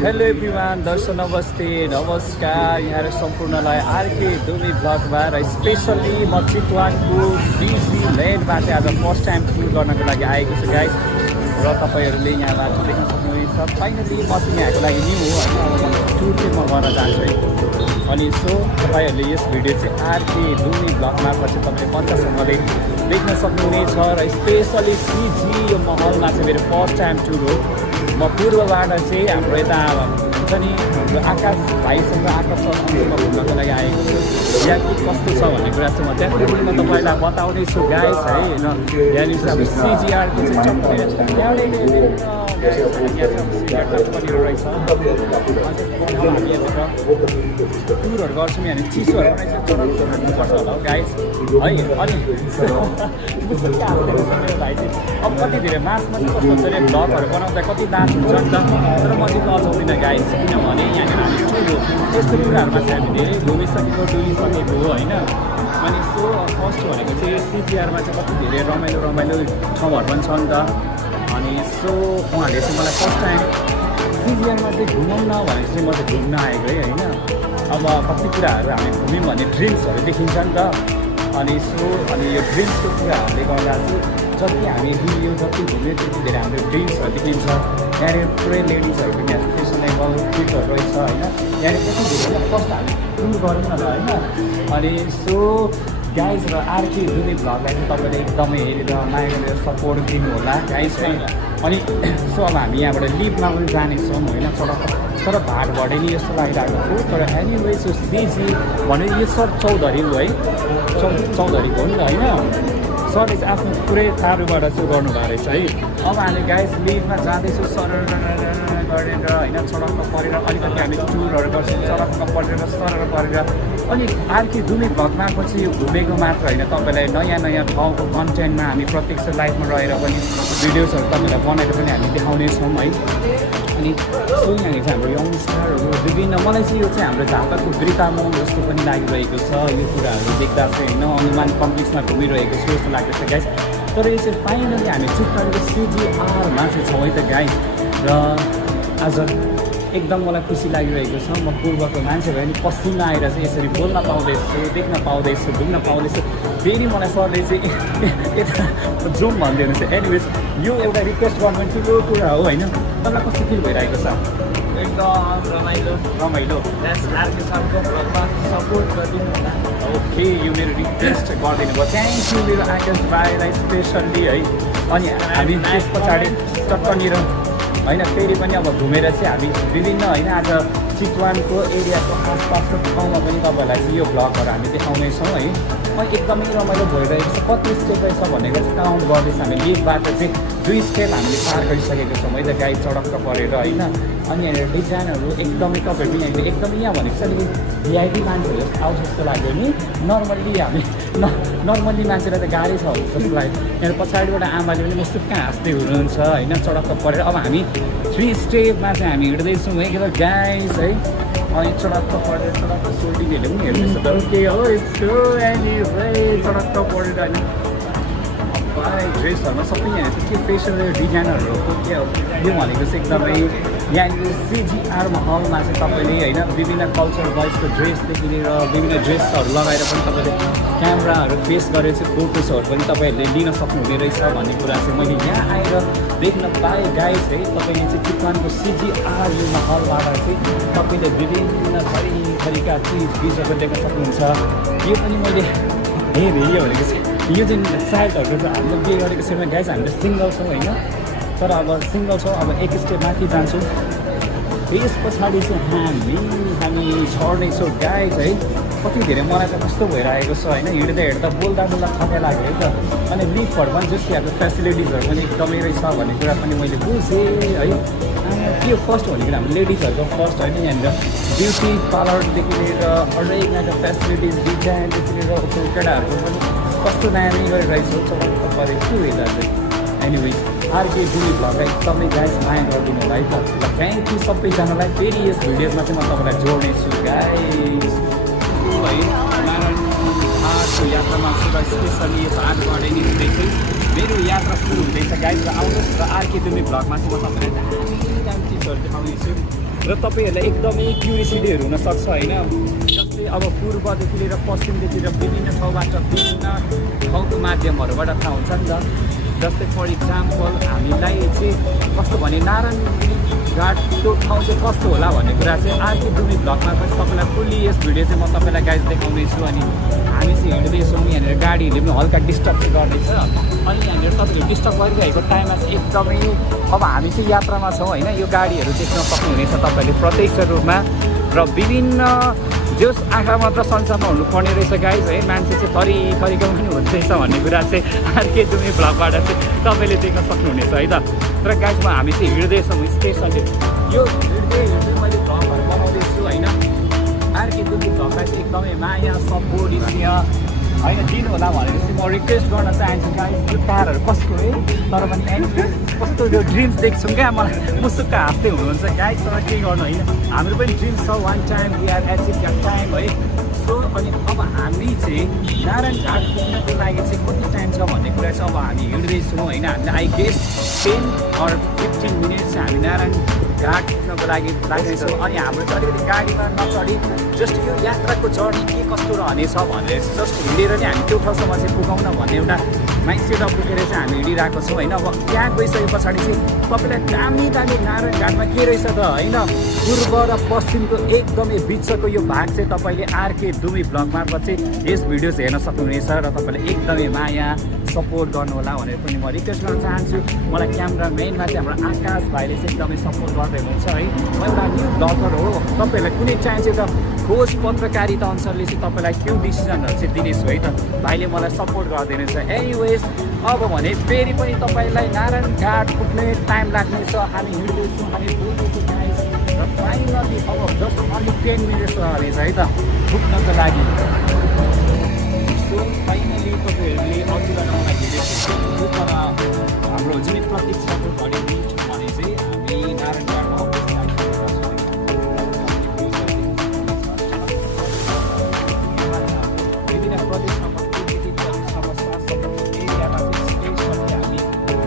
Hello everyone, दर्शक नमस्ते नमस्कार यहाँहरू सम्पूर्णलाई आरके दुमी ब्लगमा र स्पेसल्ली म चितवनको सिजी ल्यान्डमा चाहिँ आज फर्स्ट टाइम टुर गर्नको लागि आएको छु गाइस। र तपाईँहरूले यहाँ माथि देख्न सक्नुहुन्छ फाइनली म चाहिँ यहाँको लागि न्यू हो होइन, टुर चाहिँ म गर्न जान्छु है। अनि सो तपाईँहरूले यस भिडियो चाहिँ आरके दुमी ब्लगमा चाहिँ तपाईँले पञ्चासम्मले देख्न सक्नुहुनेछ। र स्पेसली सिजी यो महलमा चाहिँ मेरो फर्स्ट टाइम टुर हो। म पूर्वबाट चाहिँ हाम्रो यता हुन्छ नि हाम्रो आकाश भाइसँग आकाश सरसँग घुम्नको लागि आएको छु। यहाँ के कस्तो छ भन्ने कुरा चाहिँ म डेफिनेटली म तपाईँलाई बताउनेछु गाइस है। र यहाँनिर चाहिँ अब सिजिआरको चाहिँ पनि रहेछ। हामी यहाँबाट टुरहरू गर्छौँ, यहाँ चिसोहरू रहेछ चढाउनुपर्छ होला गाइस है। अनि भाइ चाहिँ अब कति धेरै मासमा चाहिँ कस्तो हुन्छ अरे भ्लगहरू बनाउँदा कति डान्स हुन्छ नि त, तर म चाहिँ लजाउँदिनँ गाइस, किनभने यहाँनिर हामी ठुलो यस्तो कुराहरूमा चाहिँ हामी धेरै घुमिसकेको डुलिसकेको हो होइन। अनि सो फर्स्ट भनेको चाहिँ सिजिआरमा चाहिँ कति धेरै रमाइलो ठाउँहरू पनि छ नि त। अनि सो उहाँहरूले चाहिँ मलाई फर्स्ट टाइम सिजिआरमा चाहिँ घुमाउन भनेर चाहिँ म चाहिँ घुम्न आएको है होइन। अब कति कुराहरू हामी घुम्यौँ भने ड्रिम्सहरू देखिन्छ नि त। अनि यो ड्रिम्सको कुराहरूले गर्दा चाहिँ जति हामी डुल्यौँ जति घुम्यौँ त्यति धेरै हाम्रो ड्रिम्सहरू देखिन्छ। यहाँनिर पुरै लेडिजहरू पनि फेसनेबल फिटहरू रहेछ होइन। यहाँनिर कति धेरै फर्स्ट हामी टुर गऱ्यौँ न होइन। अनि सो गाइज र आरके दुमी भ्लगलाई चाहिँ तपाईँले एकदमै हेरेर माया गरेर सपोर्ट दिनु होला गाइज। अनि सो अब हामी यहाँबाट लिभमा पनि जानेछौँ होइन सडक, तर भाड बढे नि जस्तो लागिरहेको थियो। तर एनिवे सो सिजी भने यो सर चौधरी हो है, चौधरीको हो नि त होइन। सरले चाहिँ आफ्नो पुरै थारूबाट चाहिँ गर्नुभएको रहेछ है। अब हामी गाइस लिभमा जाँदैछौँ सरर गरेर होइन, सडकमा परेर अलिकति हामी टुरहरू गर्छौँ सडकमा परेर सरर गरेर। अनि आरके दुमी भ्लगमा चाहिँ यो घुमेको मात्र होइन, तपाईँलाई नयाँ ठाउँको कन्टेन्टमा हामी प्रत्यक्ष लाइफमा रहेर पनि भिडियोजहरू तपाईँलाई बनाएर पनि हामी देखाउनेछौँ है। अनि सो यहाँनिर चाहिँ हाम्रो यङ स्टारहरू विभिन्न, मलाई चाहिँ यो चाहिँ हाम्रो झापाको गृतामोङ जस्तो पनि लागिरहेको छ यो कुराहरू देख्दा चाहिँ होइन। हनुमान कम्प्लेक्समा घुमिरहेको छु जस्तो लागेको छ गाइस। तर यो चाहिँ फाइनली हामी चितवनको सिजिआरमा चाहिँ छौँ है त गाइस। र आज एकदम मलाई खुसी लागिरहेको छ। म पूर्वको मान्छे भयो नि पसिना आएर चाहिँ यसरी बोल्न पाउँदैछु, देख्न पाउँदैछु, घुम्न पाउँदैछु। फेरि मलाई सरले चाहिँ यता जाउँ भन्दै हुनुहुन्छ। एनिवेज यो एउटा रिक्वेस्ट गर्नु ठुलो कुरा हो होइन। तपाईँलाई कस्तो फिल भइरहेको छ? एकदम रमाइलो आरके सरको भ्लगमा सपोर्ट गरिदिनु होला। ओके, यो मेरो रिक्वेस्ट गरिदिनु भयो, थ्याङ्क यू मेरो आकाश भाइलाई स्पेसल्ली है। अनि हामी त्यस पछाडि टक्कनिर होइन फेरि पनि अब घुमेर चाहिँ हामी विभिन्न होइन आज चितवनको एरियाको आसपासको ठाउँमा पनि तपाईँहरूलाई चाहिँ यो भ्लगहरू हामी देखाउनेछौँ है। एकदमै रमाइलो भइरहेको छ। कति स्टेप रहेछ भनेको चाहिँ काउन्ट गर्दैछ। हामी लिभबाट चाहिँ 2 स्टेप हामीले पार गरिसकेको छौँ है त गाइड, सडकमा परेर होइन। अनि यहाँनिर डिजाइनहरू एकदमै तपाईँहरू यहाँनिर एकदमै यहाँ भनेको छ नि भिआइपी मान्छेहरू आउँछ जस्तो लाग्यो नि। नर्मल्ली मान्छेलाई त गाडी छ जस्तो लाग्यो। यहाँ पछाडिबाट आमाले पनि मुसुक्क हाँस्दै हुनुहुन्छ होइन सडकमा परेर। अब हामी 3 स्टेपमा चाहिँ हामी हिँड्दैछौँ है के गाइस है। अनि सडकमा पढेर सडकमा सोल्टिङहरूले पनि हेर्दैछ तर के हो यस्तो सडकमा पढेर होइन। ड्रेसहरूमा सबै यहाँनिर के फेसन डिजाइनहरूको के हो यो भनेको चाहिँ एकदमै यहाँनिर सिजिआर महलमा चाहिँ तपाईँले होइन विभिन्न कल्चर वाइजको ड्रेसदेखि लिएर विभिन्न ड्रेसहरू लगाएर पनि तपाईँले क्यामेराहरू फेस गरेर चाहिँ फोटोजहरू पनि तपाईँहरूले लिन सक्नुहुने रहेछ भन्ने कुरा चाहिँ मैले यहाँ आएर देख्न पाएँ गाइस है। तपाईँले चाहिँ चितवनको सिजिआर यो महलबाट चाहिँ तपाईँले विभिन्न थरीका चिजहरू देख्न सक्नुहुन्छ। यो पनि मैले हेरेँ यो भनेको चाहिँ यो चाहिँ साइडहरू चाहिँ हामीले बिहे गरेको छौँ गाइस, हामीले सिङ्गल छौँ होइन। तर अब सिङ्गल छौँ, अब एक स्टेप माथि जान्छौँ। त्यस पछाडि चाहिँ हामी छर्नेछौँ गाइस है। कति धेरै मलाई त कस्तो भइरहेको छ होइन, हिँड्दा बोल्दा थकाइ लाग्यो है त। अनि लिफ्टहरू पनि जस्तो हाम्रो फेसिलिटिजहरू पनि एकदमै रहेछ भन्ने कुरा पनि मैले बुझेँ है। यो फर्स्ट भनेको हाम्रो लेडिजहरूको फर्स्ट होइन। यहाँनिर ब्युटी पार्लरदेखि लिएर हरेक यहाँको फेसिलिटिज डिजाइनदेखि लिएर केटाहरूको पनि कस्तो दामी गरिरहेको छ चलाउनु परेको थियो यता चाहिँ। एनिवेज आरके दुमी भ्लगलाई एकदमै गाइस माया गरिदिनु होला है त। ल थ्याङ्क यू सबैजनालाई। फेरि यस भिडियोमा चाहिँ म तपाईँलाई जोड्नेछु गाइस है। नारायण आरको यात्रामा छु र स्पेसली भाडबाट नि हुँदैछु। मेरो यात्रा सुरु हुँदैछ गाइस र आउनुहोस् र आरके दुमी भ्लगमा चाहिँ म तपाईँलाई दामी चिजहरू देखाउनेछु र तपाईँहरूलाई एकदमै क्युरियोसिटीहरू हुनसक्छ होइन जस्तै अब पूर्वदेखि लिएर पश्चिमदेखि लिएर विभिन्न ठाउँबाट विभिन्न ठाउँको माध्यमहरूबाट थाहा हुन्छ नि त जस्तै फर इक्जाम्पल हामीलाई चाहिँ कस्तो भने नारायण घाट त्यो ठाउँ चाहिँ कस्तो होला भन्ने कुरा चाहिँ आरके दुमी भ्लगमा पनि तपाईँलाई फुल्ली यस भिडियो चाहिँ म तपाईँलाई गाइड देखाउनेछु अनि हामी चाहिँ हिँड्दैछौँ यहाँनिर गाडीहरूले पनि हल्का डिस्टर्ब चाहिँ गर्दैछ अनि यहाँनिर तपाईँहरू डिस्टर्ब गरिरहेको टाइममा चाहिँ एकदमै अब हामी चाहिँ यात्रामा छौँ होइन यो गाडीहरू देख्न सक्नुहुनेछ तपाईँहरूले प्रत्यक्ष रूपमा र विभिन्न जस आँखा मात्र संसारमा हुनुपर्ने रहेछ गाइज है मान्छे चाहिँ थरीको पनि हुँदैछ भन्ने कुरा चाहिँ आरके दुमी भ्लगबाट चाहिँ तपाईँले देख्न सक्नुहुनेछ है त र गाइजमा हामी चाहिँ हिँड्दैछौँ स्टेसनले यो हिँड्दै मैले भ्लगहरू बनाउँदैछु होइन आरके दुमी भ्लगलाई चाहिँ एकदमै माया सपोर्ट स्नेह होइन दिनु होला भनेर चाहिँ म रिक्वेस्ट गर्न चाहन्छु गाइज यो कारहरू कस्तो है तर पनि कस्तो यो ड्रिम्स देख्छौँ क्या मलाई मुसुक्क हाँस्दै हुनुहुन्छ गाइज तर के गर्नु होइन हाम्रो पनि ड्रिम्स छ one time we are achieve that time है सो अनि अब हामी चाहिँ नारायण घाट पुग्नको लागि चाहिँ कति टाइम छ भन्ने कुरा चाहिँ अब हामी हिँड्दैछौँ होइन हामीले आई गेस 10 or 15 मिनट्स चाहिँ हामी नारायण घाट पुग्नको लागि लाग्दैछौँ अनि हाम्रो चाहिँ अलिकति गाडीमा नचढी जस्ट यो यात्राको जर्नी के कस्तो रहनेछ भनेर जस्ट हिँडेर नै हामी त्यो ठाउँसम्म चाहिँ पुगाउन भन्ने एउटा माइन्डसेट पुगेर चाहिँ हामी हिँडिरहेको छौँ होइन अब त्यहाँ गइसके पछाडि चाहिँ तपाईँलाई दामी नारायण घाटमा के रहेछ त होइन पूर्व र पश्चिमको एकदमै बिचको यो भाग चाहिँ तपाईँले आरके दुमी भ्लग मार्फत चाहिँ यस भिडियोज हेर्न सक्नुहुनेछ र तपाईँले एकदमै माया सपोर्ट गर्नुहोला भनेर पनि म रिक्वेस्ट गर्न चाहन्छु मलाई क्यामराम्यानमा चाहिँ हाम्रो आकाश भाइले चाहिँ एकदमै सपोर्ट गर्दै हुनुहुन्छ है म एउटा न्यू ब्लगर हो तपाईँहरूलाई कुनै चाहिँ एउटा ठोस पत्रकारिता अनुसारले चाहिँ तपाईँलाई त्यो डिसिजनहरू चाहिँ दिनेछु है त भाइले मलाई सपोर्ट गरिदिनेछ एनिवेज अब भने फेरि पनि तपाईँलाई नारायण घाट पुग्ने टाइम लाग्नेछ हामी हिँड्दैछौँ हामी पुग्दैछौँ गाइस र फाइनली अब जस्ट अलिक 10 मिनट्स रहनेछ है त पुग्नको लागि सो फाइनली तपाईँहरूले अघि बनाउन हिँडेको तर हाम्रो जुन प्रतीक्षाको घडी मिट भने चाहिँ हामी नारायण घाटमा विभिन्न प्रदेशमा एरियामा चाहिँ हामी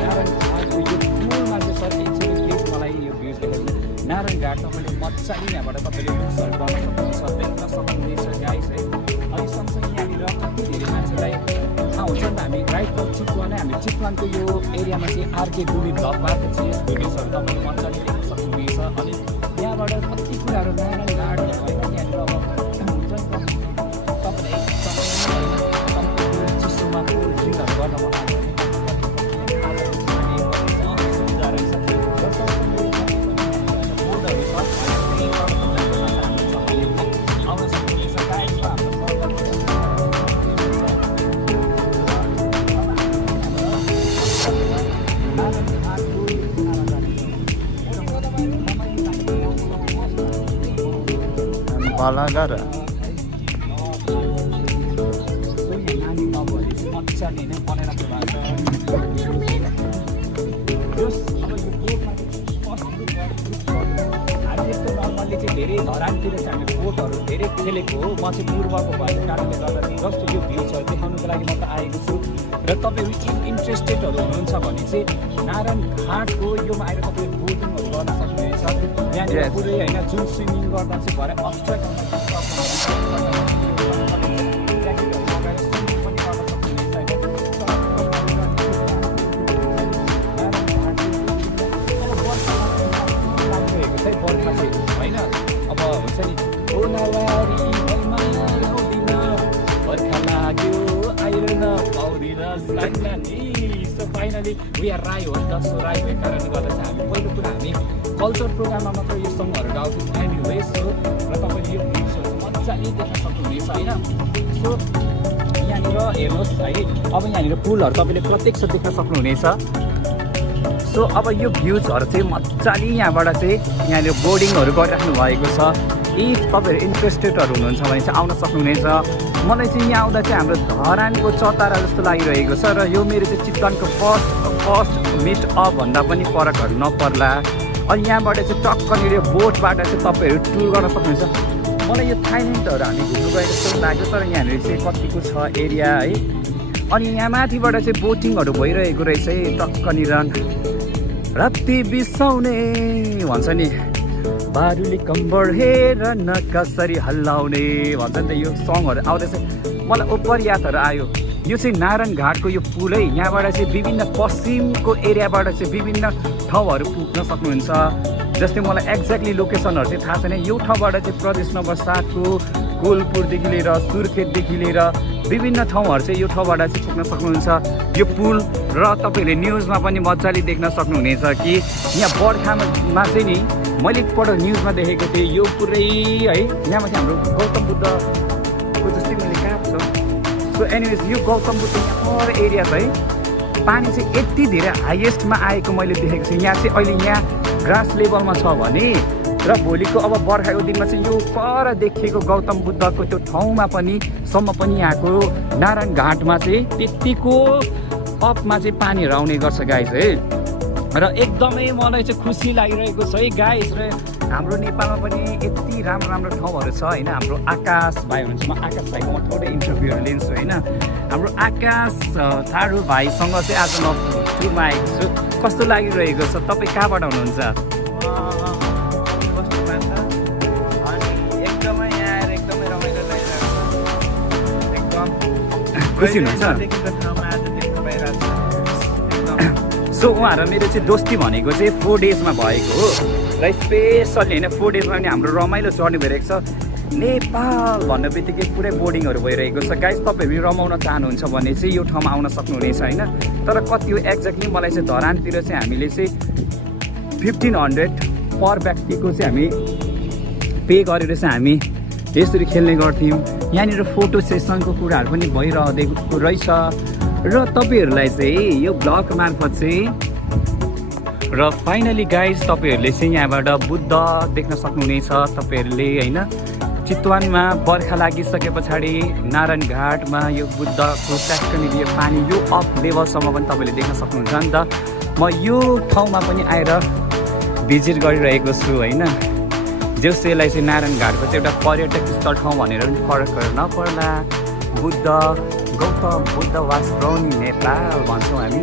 नारायण घाटको यो टुरमा चाहिँ सर एकचोटि प्लिज मलाई यो भ्युज देखाउनु नारायण घाट तपाईँले मजाले यहाँबाट तपाईँले बुक्सहरू गर्न सक्नुहुन्छ देख्न सक्नुहुनेछ गाइस है अनि सँगसँगै यहाँनिर कति धेरै मान्छेलाई थाहा हुन्छ नि त हामी राइट चितवन हामी चितवनको यो एरियामा चाहिँ आरके दुमी भ्लग मार्फत चाहिँ यस भिडियोजहरू तपाईँले मजाले देख्न सक्नुहुनेछ अनि यहाँबाट कति कुराहरू नारायण घाट होइन यहाँनिर अब हुन्छ नि त तपाईँले एकदमै चिसोमा कोल्ड ड्रिङ्कहरू गर्न मन Malagar. मजाले नै बनाइराख्नु भएको हामी यस्तो नर्मल्ली चाहिँ धेरै धरानतिर चाहिँ हामी बोटहरू धेरै खेलेको हो म चाहिँ पूर्वको भएको कारणले गर्दा जस्ट यो भ्युजहरू देखाउनुको लागि म त आएको छु र तपाईँहरू इन्ट्रेस्टेडहरू हुनुहुन्छ भने चाहिँ नारायण घाटको योमा आएर तपाईँले बोटिङहरू गर्न सक्नुहुनेछ यहाँनिर पुरै होइन जुन स्विमिङ गर्दा चाहिँ भरे अब्स्ट्रक्ट होइन अब हुन्छ नि ओ नवारी बर्खा लाग्यो आइरहन पाउँदिन साङ्गानी सो फाइनली वी आर राई हो नि त सो राई भएको कारणले गर्दा चाहिँ हामी पहिलो कुरा हामी कल्चर प्रोग्राममा मात्र यो सङ्गहरू गाउँछौँ एनिवेज सो र तपाईँले यो भ्युजहरू मजाले देख्न सक्नुहुनेछ होइन सो यहाँनिर हेर्नुहोस् है अब यहाँनिर पुलहरू तपाईँले प्रत्यक्ष देख्न सक्नुहुनेछ सो अब यो भ्युजहरू चाहिँ मजाले यहाँबाट चाहिँ यहाँनिर बोर्डिङहरू गरिराख्नु भएको छ इफ तपाईँहरू इन्ट्रेस्टेडहरू हुनुहुन्छ भने चाहिँ आउन सक्नुहुनेछ मलाई चाहिँ यहाँ आउँदा चाहिँ हाम्रो धरानको चतारा जस्तो लागिरहेको छ र यो मेरो चाहिँ चितवनको फर्स्ट मिट अप भन्दा पनि फरकहरू नपर्ला अनि यहाँबाट चाहिँ टक्कनिर यो बोटबाट चाहिँ तपाईँहरू टुर गर्न सक्नुहुन्छ मलाई यो थाइल्यान्डहरू हामी घुम्नु गएको जस्तो लाग्यो तर यहाँनिर चाहिँ कतिको छ एरिया है अनि यहाँ माथिबाट चाहिँ बोटिङहरू भइरहेको रहेछ है टक्कनिर राति बिसाउने भन्छ नि बारुली कम्बर हेर न कसरी हल्लाउने भन्छ नि त यो सङहरू आउँदैछ मलाई ओपर यादहरू आयो यो चाहिँ नारायण घाटको यो पुल है यहाँबाट चाहिँ विभिन्न पश्चिमको एरियाबाट चाहिँ विभिन्न ठाउँहरू पुग्न सक्नुहुन्छ जस्तै मलाई एक्ज्याक्टली लोकेसनहरू चाहिँ थाहा छैन यो ठाउँबाट चाहिँ प्रदेश नम्बर 7 को कोलपुरदेखि लिएर सुर्खेतदेखि लिएर विभिन्न ठाउँहरू चाहिँ यो ठाउँबाट चाहिँ पुग्न सक्नुहुन्छ यो पुल र तपाईँहरूले न्युजमा पनि मजाले देख्न सक्नुहुनेछ कि यहाँ बर्खामा चाहिँ नि मैले एकपल्ट न्युजमा देखेको थिएँ यो पुरै है यहाँमाथि हाम्रो गौतम बुद्धको जस्तै मैले कहाँ छ सो एनिवेज यो गौतम बुद्ध यहाँ एरिया चाहिँ पानी चाहिँ यति धेरै हाइएस्टमा आएको मैले देखेको छु यहाँ चाहिँ अहिले यहाँ ग्रास लेभलमा छ भने र भोलिको अब बर्खाको दिनमा चाहिँ यो पर देखिएको गौतम बुद्धको त्यो ठाउँमा पनि सम्म पनि यहाँको नारायण घाटमा चाहिँ त्यतिको अपमा चाहिँ पानीहरू आउने गर्छ गाइस है र एकदमै मलाई चाहिँ खुसी लागिरहेको छ है गाइस र हाम्रो नेपालमा पनि यति राम्रो राम्रो ठाउँहरू छ होइन हाम्रो आकाश भाइ हुनुहुन्छ म आकाश भाइको म थोरै इन्टरभ्यूहरू लिन्छु होइन हाम्रो आकाश थारू भाइसँग चाहिँ आज म टुरमा आएको छु कस्तो लागिरहेको छ तपाईँ कहाँबाट हुनुहुन्छ खुसी हुनुहुन्छ सो उहाँहरू मेरो चाहिँ दोस्ती भनेको चाहिँ 4 डेजमा भएको हो र स्पेसली होइन 4 डेजमा पनि हाम्रो रमाइलो जर्नी भइरहेको छ नेपाल भन्ने बित्तिकै पुरै बोर्डिङहरू भइरहेको छ गाइस तपाईँहरू रमाउन चाहनुहुन्छ भने चाहिँ यो ठाउँमा आउन सक्नुहुनेछ होइन तर कति हो एक्ज्याक्टली मलाई चाहिँ धरानतिर चाहिँ हामीले चाहिँ 1500 पर व्यक्तिको चाहिँ हामी पे गरेर चाहिँ हामी यसरी खेल्ने गर्थ्यौँ यहाँनिर फोटो सेसनको कुराहरू पनि भइरहेको रहेछ र तपाईँहरूलाई चाहिँ यो ब्लग मार्फत चाहिँ र फाइनली गाइज तपाईँहरूले चाहिँ यहाँबाट बुद्ध देख्न सक्नुहुनेछ तपाईँहरूले होइन चितवनमा बर्खा लागिसके पछाडि नारायण घाटमा यो बुद्धको ट्याक्कनिर यो पानी यो अप लेभलसम्म पनि तपाईँले देख्न सक्नुहुन्छ नि त म यो ठाउँमा पनि आएर भिजिट गरिरहेको छु होइन जस यसलाई चाहिँ नारायण घाटको चाहिँ एउटा पर्यटक स्थल ठाउँ भनेर पनि फरक नपर्ला बुद्ध गौतम बुद्ध वास रौनी नेपाल भन्छौँ हामी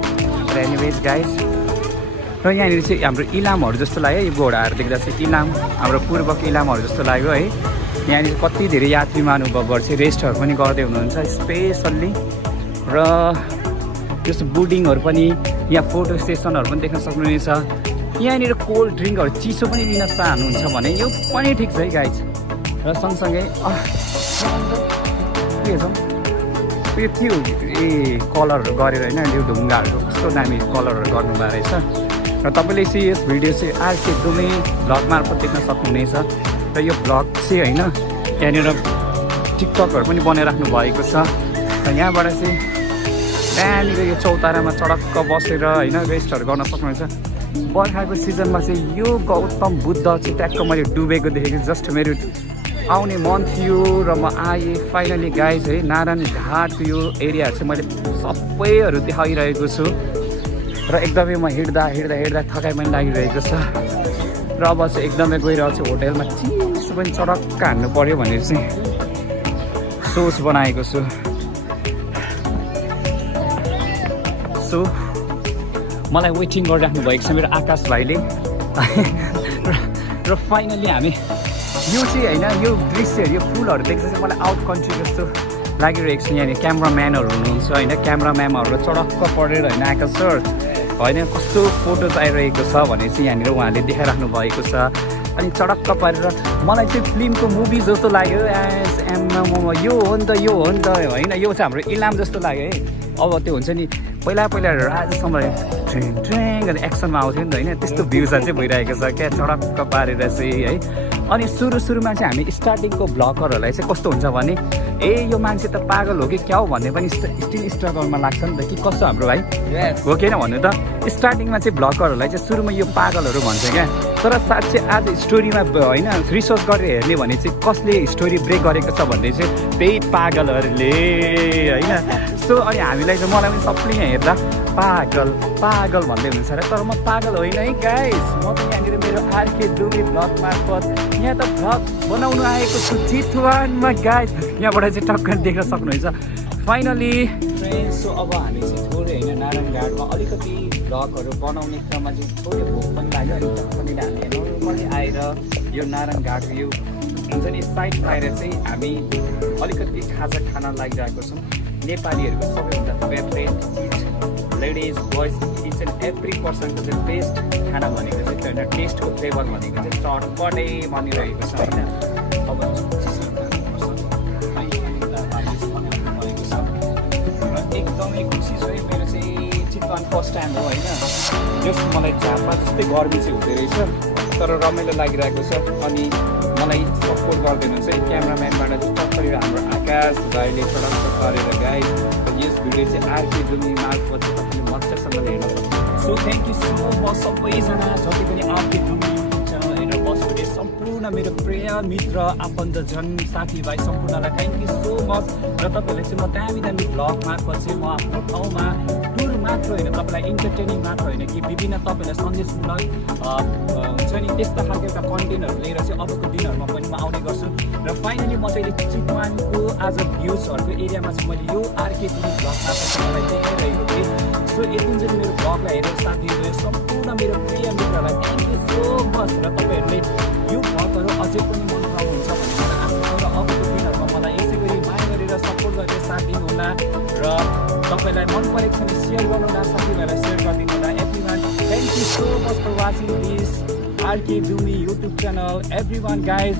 र एनिवेज गाइस र यहाँनिर चाहिँ हाम्रो इलामहरू जस्तो लाग्यो यो घोडाहरू देख्दा चाहिँ इलाम हाम्रो पूर्वको इलामहरू जस्तो लाग्यो है यहाँनिर कति धेरै यात्री महानुभावहरू चाहिँ रेस्टहरू पनि गर्दै हुनुहुन्छ स्पेसल्ली र त्यस्तो बोर्डिङहरू पनि यहाँ फोटो सेसनहरू पनि देख्न सक्नुहुनेछ यहाँनिर कोल्ड ड्रिङ्कहरू चिसो पनि लिन चाहनुहुन्छ भने यो पनि ठिक छ है गाइज र सँगसँगै के छ यो के हो ए कलरहरू गरेर होइन यो ढुङ्गाहरूको कस्तो दामी कलरहरू गर्नुभएको रहेछ र तपाईँले चाहिँ यस भिडियो चाहिँ आरके डुमे भ्लग मार्फत देख्न सक्नुहुनेछ र यो भ्लग चाहिँ होइन यहाँनिर टिकटकहरू पनि बनाइराख्नु भएको छ र यहाँबाट चाहिँ त्यहाँनिर यो चौतारामा चडक्क बसेर होइन रेस्टहरू गर्न सक्नुहुन्छ बर्खाको सिजनमा चाहिँ यो गौतम बुद्ध चाहिँ ट्याक्क मैले डुबेको देखेको जस्ट मेरो आउने मन थियो र म आएँ फाइनली गाइज है नारायण घाटको यो एरियाहरू चाहिँ मैले सबैहरू देखाइरहेको छु र एकदमै म हिँड्दा हिँड्दा हिँड्दा थकाइ पनि लागिरहेको छ र अब चाहिँ एकदमै गइरहेको छु होटेलमा चिसो पनि चडक्क हान्नु पऱ्यो भनेर चाहिँ सोच बनाएको छु सो मलाई वेटिङ गरिराख्नु भएको छ मेरो आकाश भाइले र फाइनली हामी यो चाहिँ होइन यो दृश्यहरू यो फुलहरू देख्दा चाहिँ मलाई आउट कन्ट्री जस्तो लागिरहेको छ यहाँनिर क्यामराम्यानहरू हुनुहुन्छ होइन क्यामराम्यानहरू चडक्क पढेर होइन आकाश सर होइन कस्तो फोटोज आइरहेको छ भने चाहिँ यहाँनिर उहाँले देखाइराख्नु भएको छ अनि चडक्क परेर मलाई चाहिँ फिल्मको मुभी जस्तो लाग्यो यो हो नि त यो हो नि त होइन यो चाहिँ हाम्रो इलाम जस्तो लाग्यो है अब त्यो हुन्छ नि पहिला राजासँग ट्रेङ गरेर एक्सनमा आउँथ्यो नि त होइन त्यस्तो भ्युजहरू चाहिँ भइरहेको छ क्या चडक्क पारेर चाहिँ है अनि सुरुमा चाहिँ हामी स्टार्टिङको भ्लगरहरूलाई चाहिँ कस्तो हुन्छ भने ए यो मान्छे त पागल हो कि क्या हो भन्ने पनि स्टिल स्ट्रगलमा लाग्छ नि त कि कस्तो हाम्रो भाइ हो कि भन्नु त स्टार्टिङमा चाहिँ भ्लगरहरूलाई चाहिँ सुरुमा यो पागलहरू भन्छ क्या तर साँच्चै आज स्टोरीमा होइन रिसर्च गरेर हेर्ने भने चाहिँ कसले स्टोरी ब्रेक गरेको छ भन्ने चाहिँ त्यही पागलहरूले होइन सो अनि हामीलाई चाहिँ मलाई पनि सबले यहाँ हेर्दा पागल पागल भन्दै हुनुहुन्छ र तर म पागल होइन है गाइस म त यहाँनिर मेरो आरके डुमे भ्लग मार्फत यहाँ त भ्लग बनाउनु आएको छु चितवनमा गाइस यहाँबाट चाहिँ टक्क देख्न सक्नुहुन्छ फाइनली फ्रेन्ड्स, सो अब हामी चाहिँ थोरै होइन नारायणघाटमा अलिकति भ्लगहरू बनाउने क्रममा चाहिँ थोरै भोक पनि लाग्यो अनि पनि हामी नर्मली आएर यो नारायणघाट यो हुन्छ नि साइड पाएर चाहिँ हामी अलिकति खाजा खान लागिरहेको छौँ। नेपालीहरूको सबैभन्दा फेभरेट चिज ladies boys each and every पर्सनको चाहिँ बेस्ट खाना भनेको चाहिँ त्यो होइन, टेस्टको फ्लेभर भनेको चाहिँ चटपटै बनिरहेको छ होइन। अब एकदमै खुसी छु है, मेरो चाहिँ चितवन फर्स्ट टाइम हो होइन। जस्ट मलाई झापा जस्तै गर्मी चाहिँ हुँदो रहेछ तर रमाइलो लागिरहेको छ। अनि मलाई सपोर्ट गरिदिनु चाहिँ क्यामराम्यानबाट चाहिँ टक्कर हाम्रो आकाश भाइले प्रडक्ट गरेर गाइस यस भिडियो चाहिँ आरके जुमी मार्फत चाहिँ तपाईँले मजासँगले हेर्न सक्नुहुन्छ। So thank you so much सबैजना जति पनि आरके जुमी युट्युब च्यानल हेरेर बस्नुहुने सम्पूर्ण मेरो प्रिय मित्र आफन्तजन साथीभाइ सम्पूर्णलाई थ्याङ्क यू सो मच। र तपाईँहरूले चाहिँ म दामी दामी भ्लग मार्फत चाहिँ म आफ्नो ठाउँमा टुर मात्र होइन, तपाईँलाई इन्टरटेनिङ मात्र होइन कि विभिन्न तपाईँलाई सन्देशमूलक हुन्छ नि त्यस्ता खालको एउटा कन्टेन्टहरू लिएर चाहिँ अबको दिनहरूमा पनि म आउने गर्छु। र फाइनली म चाहिँ चितवनको आज भ्युजहरूको एरियामा चाहिँ मैले यो आरके जुमी भ्लग मार्फत मलाई देखाइरहेको थिएँ। सो यति चाहिँ मेरो भ्लगलाई हेरेर साथ दिनुभयो सम्पूर्ण मेरो प्रिय मित्रलाई थ्याङ्क यू सो मच। र तपाईँहरूले यो भ्लगहरू अझै पनि मन पराउनुहुन्छ भने मलाई आफ्नो र अबको दिनहरूमा मलाई यसै गरी माया गरेर सपोर्ट गरेर साथ दिनुहोला। र तपाईँलाई मन परेको छ भने सेयर गर्नुहोला, साथीभाइलाई सेयर गरिदिनु होला। Everyone thank you so much for watching this RK Jumi YouTube channel everyone guys.